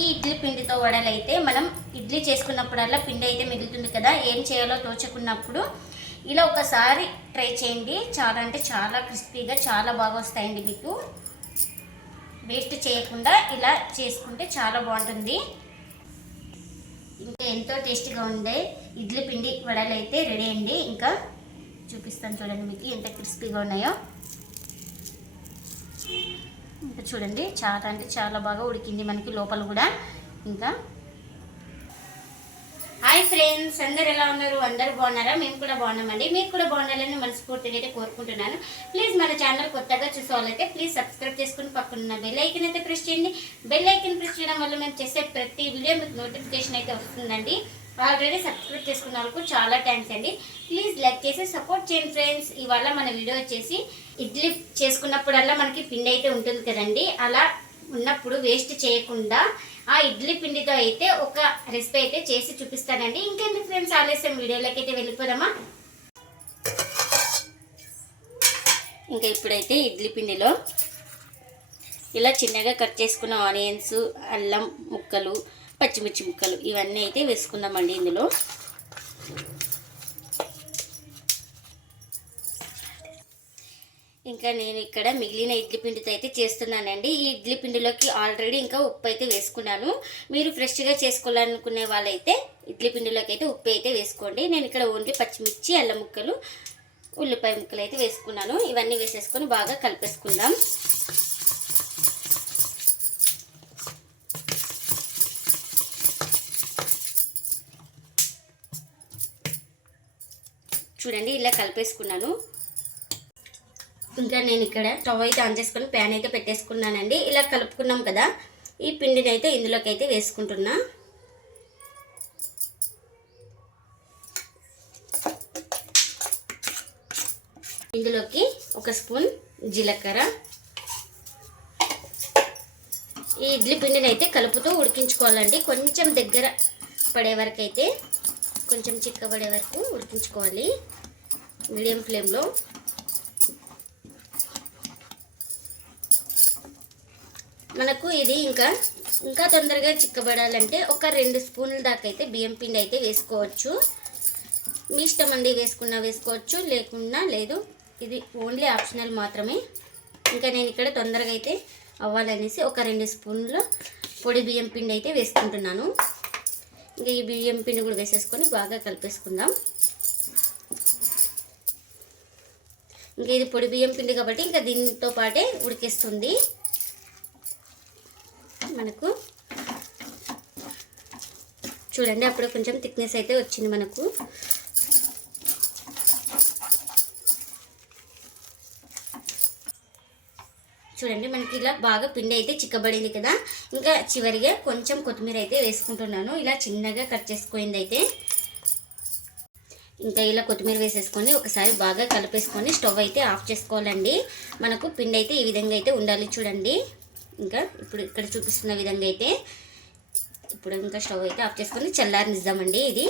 ఈ ఇడ్లీ పిండితో వడలైతే మనం ఇడ్లీ చేసుకున్నప్పుడల్లా పిండి అయితే మిగులుతుంది కదా. ఏం చేయాలో తోచుకున్నప్పుడు ఇలా ఒకసారి ట్రై చేయండి. చాలా అంటే చాలా క్రిస్పీగా చాలా బాగా వస్తాయండి మీకు. వేస్ట్ చేయకుండా ఇలా చేసుకుంటే చాలా బాగుంటుంది. ఇంకా ఎంతో టేస్టీగా ఉండే ఇడ్లీ పిండి వడలు అయితే రెడీ అండి. ఇంకా చూపిస్తాను చూడండి మీకు ఎంత క్రిస్పీగా ఉన్నాయో. ఇంకా చూడండి చాలా అంటే చాలా బాగా ఉడికింది మనకి లోపల కూడా. ఇంకా హాయ్ ఫ్రెండ్స్ అందరు ఎలా ఉన్నారు? అందరూ బాగున్నారా? మేము కూడా బాగున్నామండి. మీకు కూడా బాగుండాలని మనస్ఫూర్తిగా అయితే కోరుకుంటున్నాను. ప్లీజ్ మన ఛానల్ కొత్తగా చూసేవాళ్ళైతే ప్లీజ్ సబ్స్క్రైబ్ చేసుకుని పక్కన బెల్ ఐకన్ అయితే ప్రెస్ చేయండి. బెల్ ఐకన్ ప్రెస్ చేయడం వల్ల మేము చేసే ప్రతి వీడియో మీకు నోటిఫికేషన్ అయితే వస్తుందండి. ఆల్రెడీ సబ్స్క్రైబ్ చేసుకున్న వాళ్ళకు చాలా థ్యాంక్స్ అండి. ప్లీజ్ లైక్ చేసి సపోర్ట్ చేయండి ఫ్రెండ్స్. ఇవాళ మన వీడియో వచ్చేసి ఇడ్లీ చేసుకున్నప్పుడల్లా మనకి పిండి అయితే ఉంటుంది కదండి. అలా ఉన్నప్పుడు వేస్ట్ చేయకుండా ఆ ఇడ్లీ పిండితో అయితే ఒక రెసిపీ అయితే చేసి చూపిస్తానండి. ఇంకెందుకు ఫ్రెండ్స్ ఆలస్యం. వీడియోలోకి అయితే వెళ్ళిపోదామా? ఇంకా ఇప్పుడైతే ఇడ్లీ పిండిలో ఇలా చిన్నగా కట్ చేసుకున్న ఆనియన్స్ అల్లం ముక్కలు పచ్చిమిర్చి ముక్కలు ఇవన్నీ అయితే వేసుకుందామండి ఇందులో. ఇంకా నేను ఇక్కడ మిగిలిన ఇడ్లీ పిండితో అయితే చేస్తున్నానండి. ఈ ఇడ్లీ పిండిలోకి ఆల్రెడీ ఇంకా ఉప్పు అయితే వేసుకున్నాను. మీరు ఫ్రెష్గా చేసుకోవాలనుకునే వాళ్ళైతే ఇడ్లీ పిండిలోకి అయితే ఉప్పు అయితే వేసుకోండి. నేను ఇక్కడ ఓన్లీ పచ్చిమిర్చి అల్లం ముక్కలు ఉల్లిపాయ ముక్కలు అయితే వేసుకున్నాను. ఇవన్నీ వేసేసుకొని బాగా కలిపేసుకుందాం. చూడండి ఇలా కలిపేసుకున్నాను. ఇంకా నేను ఇక్కడ స్టవ్ అయితే ఆన్ చేసుకొని ప్యాన్ అయితే పెట్టేసుకున్నానండి. ఇలా కలుపుకున్నాం కదా ఈ పిండిని అయితే ఇందులోకి అయితే వేసుకుంటున్నా. ఇందులోకి ఒక స్పూన్ జీలకర్ర. ఈ ఇడ్లీ పిండిని అయితే కలుపుతూ ఉడికించుకోవాలండి. కొంచెం దగ్గర పడే వరకు అయితే కొంచెం చిక్కబడే వరకు ఉడికించుకోవాలి. మీడియం ఫ్లేమ్లో మనకు ఇది ఇంకా ఇంకా తొందరగా చిక్కబడాలంటే ఒక రెండు స్పూన్ల దాకా అయితే బియ్యం పిండి అయితే వేసుకోవచ్చు. మీ ఇష్టం అండి వేసుకున్నా వేసుకోవచ్చు లేకున్నా లేదు. ఇది ఓన్లీ ఆప్షనల్ మాత్రమే. ఇంకా నేను ఇక్కడ తొందరగా అయితే అవ్వాలనేసి ఒక రెండు స్పూన్ల పొడి బియ్యం పిండి అయితే వేసుకుంటున్నాను. ఇంకా ఈ బియ్యం పిండి కూడా వేసేసుకొని బాగా కలిపేసుకుందాం. ఇంకా ఇది పొడి బియ్యం పిండి కాబట్టి ఇంకా దీంతో పాటే ఉడికేస్తుంది. మనకు చూడండి అప్పుడు కొంచెం థిక్నెస్ అయితే వచ్చింది మనకు. చూడండి మనకి ఇలా బాగా పిండి అయితే చిక్కబడింది కదా. ఇంకా చివరిగా కొంచెం కొత్తిమీర అయితే వేసుకుంటున్నాను. ఇలా చిన్నగా కట్ చేసుకోయింది అయితే. ఇంకా ఇలా కొత్తిమీర వేసేసుకొని ఒకసారి బాగా కలిపేసుకొని స్టవ్ అయితే ఆఫ్ చేసుకోవాలండి. మనకు పిండి అయితే ఈ విధంగా అయితే ఉండాలి చూడండి. ఇంకా ఇప్పుడు ఇక్కడ చూపిస్తున్న విధంగా అయితే ఇప్పుడు ఇంకా స్టవ్ అయితే ఆఫ్ చేసుకొని చల్లారనిద్దామండి ఇది.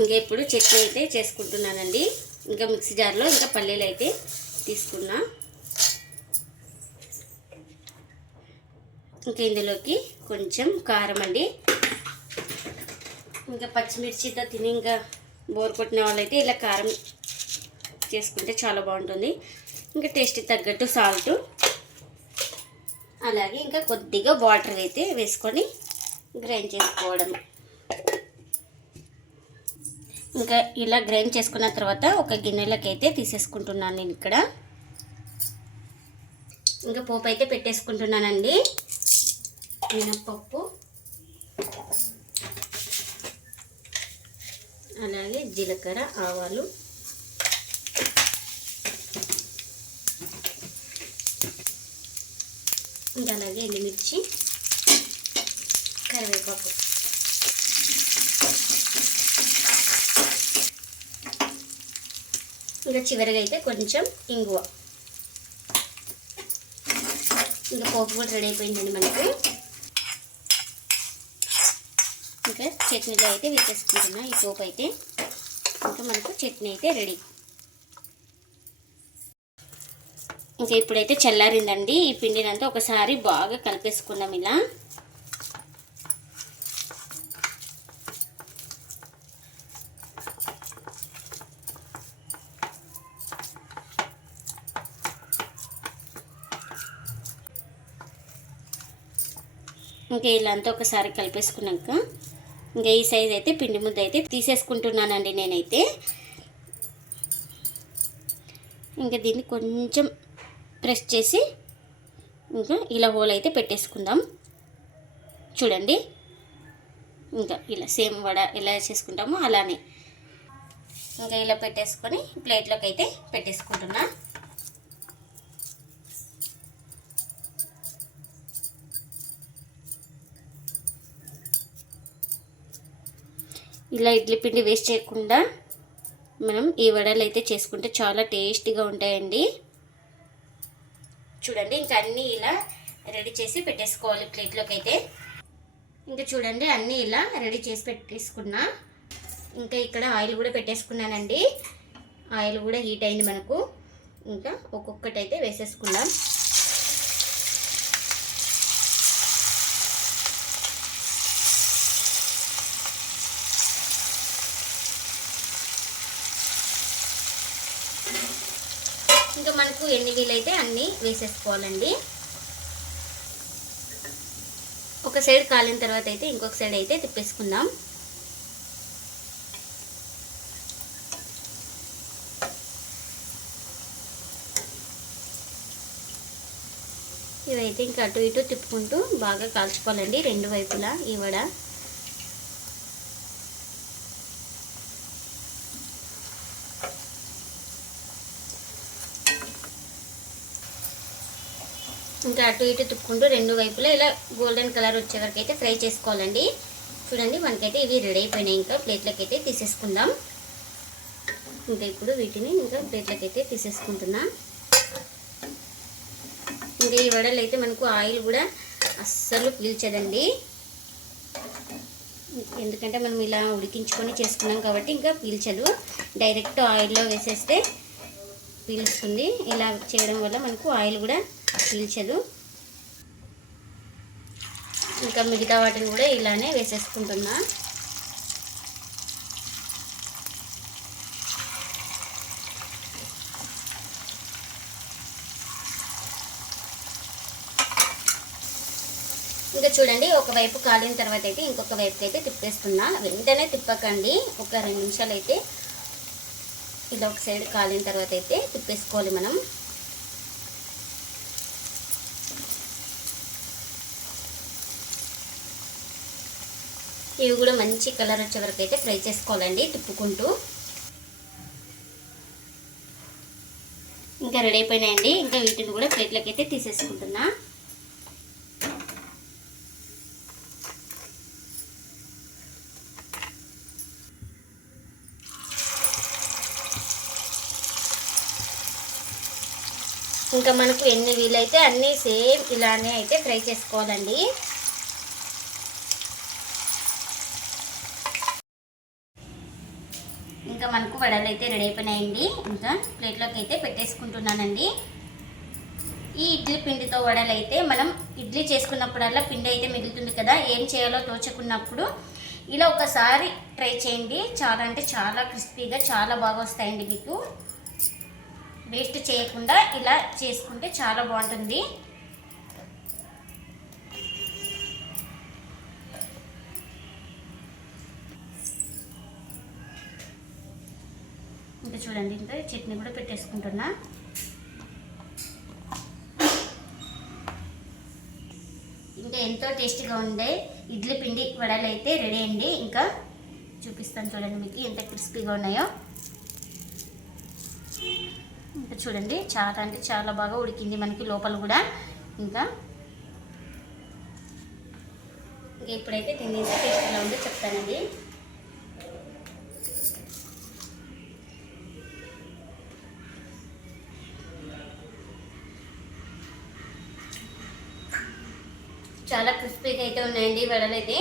ఇంకా ఇప్పుడు చట్నీ అయితే చేసుకుంటున్నానండి. ఇంకా మిక్సీ జార్లో ఇంకా పల్లీలు అయితే తీసుకున్నా. ఇంకా ఇందులోకి కొంచెం కారం అండి. ఇంకా పచ్చిమిర్చితో తిని ఇంకా బోర్ కొట్టిన వాళ్ళైతే ఇలా కారం చేసుకుంటే చాలా బాగుంటుంది. ఇంకా టేస్ట్ తగ్గట్టు సాల్ట్. అలాగే ఇంకా కొద్దిగా వాటర్ అయితే వేసుకొని గ్రైండ్ చేసుకోవడం ఇంకా ఇలా గ్రైండ్ చేసుకున్న తర్వాత ఒక గిన్నెలోకి అయితే తీసేసుకుంటున్నాను నేను ఇక్కడ. ఇంకా పోపు అయితే పెట్టేసుకుంటున్నానండి. మినప్పప్పు. అలాగే జీలకర్ర ఆవాలు. ఇంకా అలాగే ఎండుమిర్చి కరివేపాకు. ఇంకా చివరిగా అయితే కొంచెం ఇంగువ. ఇంకా పోపు కూడా రెడీ అయిపోయిందండి మనకి. ఇంకా చట్నీలో అయితే వేసేసుకుంటున్నా ఈ పోపు అయితే. ఇంకా మనకు చట్నీ అయితే రెడీ. ఇంకా ఇప్పుడైతే చల్లారిందండి. ఈ పిండినంతా ఒకసారి బాగా కలిపేసుకుందాం ఇలా. ఇంకా ఇలా అంతా ఒకసారి కలిపేసుకున్నాక ఇంకా ఈ సైజ్ అయితే పిండి ముద్ద అయితే తీసేసుకుంటున్నానండి నేనైతే. ఇంకా దీన్ని కొంచెం ప్రెస్ చేసి ఇంకా ఇలా హోల్ అయితే పెట్టేసుకుందాం. చూడండి. ఇంకా ఇలా సేమ్ వడ ఎలా చేసుకుంటామో అలానే. ఇంకా ఇలా పెట్టేసుకొని ప్లేట్లోకి అయితే పెట్టేసుకుంటున్నా. ఇలా ఇడ్లీ పిండి వేస్ట్ చేయకుండా మనం ఈ వడలు అయితే చేసుకుంటే చాలా టేస్టీగా ఉంటాయండి. చూడండి ఇంకా అన్నీ ఇలా రెడీ చేసి పెట్టేసుకోవాలి ప్లేట్లోకి అయితే ఇంకా చూడండి అన్నీ ఇలా రెడీ చేసి పెట్టేసుకున్నా. ఇంకా ఇక్కడ ఆయిల్ కూడా పెట్టేసుకున్నానండి. ఆయిల్ కూడా హీట్ అయింది మనకు. ఇంకా ఒక్కొక్కటి అయితే వేసేసుకుందాం. ఇంకా మనకు ఎన్ని వీలైతే అన్నీ వేసేసుకోవాలండి. ఒక సైడ్ కాలిన తర్వాత అయితే ఇంకొక సైడ్ అయితే తిప్పేసుకుందాం. ఇవైతే ఇంకా అటు ఇటు తిప్పుకుంటూ బాగా కాల్చుకోవాలండి రెండు వైపులా ఈ వడ. ఇంకా అటు ఇటు తిప్పుకుంటూ రెండు వైపులా ఇలా గోల్డెన్ కలర్ వచ్చే వరకు అయితే ఫ్రై చేసుకోవాలండి. చూడండి మనకైతే ఇవి రెడీ అయిపోయినాయి. ఇంకా ప్లేట్లోకి అయితే తీసేసుకుందాం. ఇంకా ఇప్పుడు వీటిని ఇంకా ప్లేట్లోకి అయితే తీసేసుకుంటున్నా. ఇంకా ఈ వడలు అయితే మనకు ఆయిల్ కూడా అస్సలు పీల్చదండి. ఎందుకంటే మనం ఇలా ఉడికించుకొని చేసుకున్నాం కాబట్టి ఇంకా పీల్చదు. డైరెక్ట్ ఆయిల్లో వేసేస్తే పీల్చుకుంది ఇలా చేయడం వల్ల మనకు ఆయిల్ కూడా పీల్చదు ఇంకా మిగతా వాటిని కూడా ఇలానే వేసేసుకుంటున్నా. ఇంకా చూడండి ఒకవైపు కాలిన తర్వాత అయితే ఇంకొక వైపుకి అయితే తిప్పేస్తున్నా. వెంటనే తిప్పకండి. ఒక రెండు నిమిషాలు అయితే ఇలా ఒక సైడ్ కాలిన తర్వాత అయితే తిప్పేసుకోవాలి మనం. ఇవి కూడా మంచి కలర్ వచ్చే వరకు అయితే ఫ్రై చేసుకోవాలండి తిప్పుకుంటూ. ఇంకా రెడీ అయిపోయినాయండి ఇంకా వీటిని కూడా ప్లేట్లోకి అయితే తీసేసుకుంటున్నా. ఇంకా మనకు ఎన్ని వీలైతే అన్నీ సేమ్ ఇలానే అయితే ఫ్రై చేసుకోవాలండి. ఇంకా మనకు వడలు అయితే రెడీ అయిపోయినాయండి. ఇంకా ప్లేట్లోకి అయితే పెట్టేసుకుంటున్నానండి. ఈ ఇడ్లీ పిండితో వడలు అయితే మనం ఇడ్లీ చేసుకున్నప్పుడల్లా పిండి అయితే మిగులుతుంది కదా ఏం చేయాలో తోచుకున్నప్పుడు ఇలా ఒకసారి ట్రై చేయండి. చాలా అంటే చాలా క్రిస్పీగా చాలా బాగా వస్తాయండి మీకు. వేస్ట్ చేయకుండా ఇలా చేసుకుంటే చాలా బాగుంటుంది. ఇంకా చూడండి ఇంకా చట్నీ కూడా పెట్టేసుకుంటున్నా. ఇంకా ఎంతో టేస్టీగా ఉండే ఇడ్లీ పిండి వడలు అయితే రెడీ అండి. ఇంకా చూపిస్తాను చూడండి మీకు ఎంత క్రిస్పీగా ఉన్నాయో. ఇంకా చూడండి చాలా అంటే చాలా బాగా ఉడికింది మనకి లోపల కూడా. ఇంకా ఇంకా ఇప్పుడైతే తినేసి టేస్ట్గా ఉందో చెప్తానండి. చాలా క్రిస్పీగా అయితే ఉన్నాయండి ఈ వడలైతే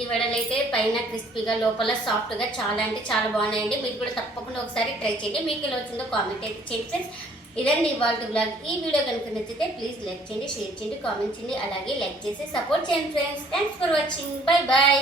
ఈ వడలైతే పైన క్రిస్పీగా లోపల సాఫ్ట్గా చాలా అంటే చాలా బాగున్నాయండి. మీరు కూడా తప్పకుండా ఒకసారి ట్రై చేయండి. మీకు ఎలా వచ్చిందో కామెంట్ అయితే చేయండి ఫ్రెండ్స్. ఇదండి ఇవాళ బ్లాగ్. ఈ వీడియో కనుక నచ్చితే ప్లీజ్ లైక్ చేయండి షేర్ చేయండి కామెంట్ చేయండి. అలాగే లైక్ చేసి సపోర్ట్ చేయండి friends. Thanks for watching bye bye